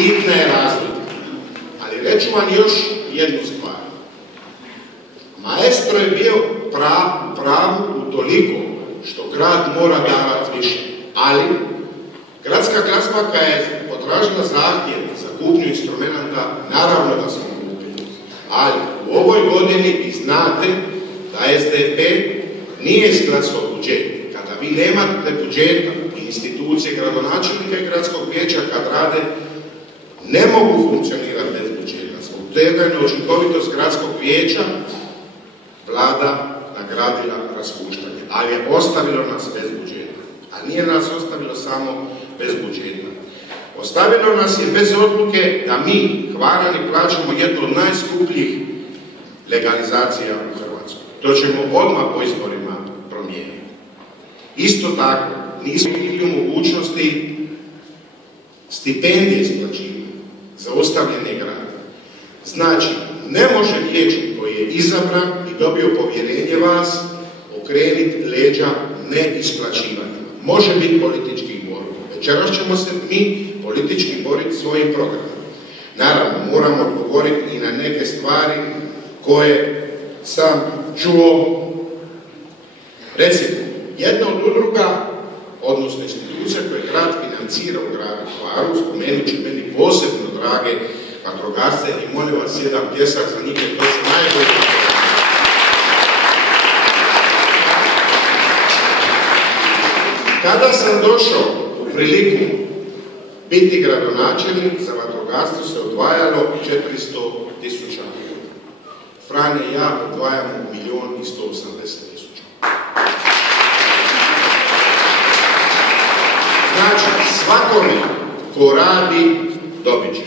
bitna je razlika. Ali reću vam još jednu stvar. Maestro je bio pravu u toliko što grad mora davati više. Ali gradska glazba koja je potražila zahtjev za kupnju instrumenta, naravno da smo kupili. Ali u ovoj godini vi znate da SDP nije iz gradskog budžeta. Kada vi nemate budžeta i institucije gradonačelnika i gradskog vijeća kad rade, ne mogu funkcionirati bez budžeta. Zbog toga je neučinkovitost gradskog vijeća vlada nagradila raspuštanje, ali je ostavilo nas bez budžeta. A nije nas ostavilo samo bez budžeta. Ostavilo nas je bez odluke da mi, Hvarani, plaćamo jednu od najskupljih legalizacija u Hrvatskoj. To ćemo odmah po izborima promijeniti. Isto tako, nismo bili u mogućnosti stipendije isplaćivati za ostavljene grade. Znači, ne može vijećnik koji je izabran i dobio povjerenje vas okrenuti leđa neisplaćivanjima. Može biti politički bor. Večeras ćemo se mi politički boriti svojim programom. Naravno, moramo odgovoriti i na neke stvari koje sam čuo. Recimo, jedna od udruga, odnosno institucija koje grad financira u gradu Hvaru, spomenut ću meni posebno drage vatrogasce i molim vas jedan pljesak za njih, to su najbolji. Kada sam došao u priliku biti gradonačelnik, za vatrogastvo se odvajalo 400.000 kuna. Frane i ja odvajamo 1.180.000. Znači, svakome ko radi, dobit će.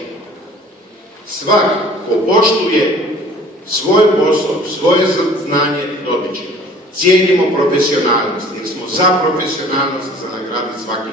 Svak ko poštuje svoj posao, svoje znanje, dobit će. Cijenimo profesionalnost, jer smo za profesionalnost, za nagraditi svaki.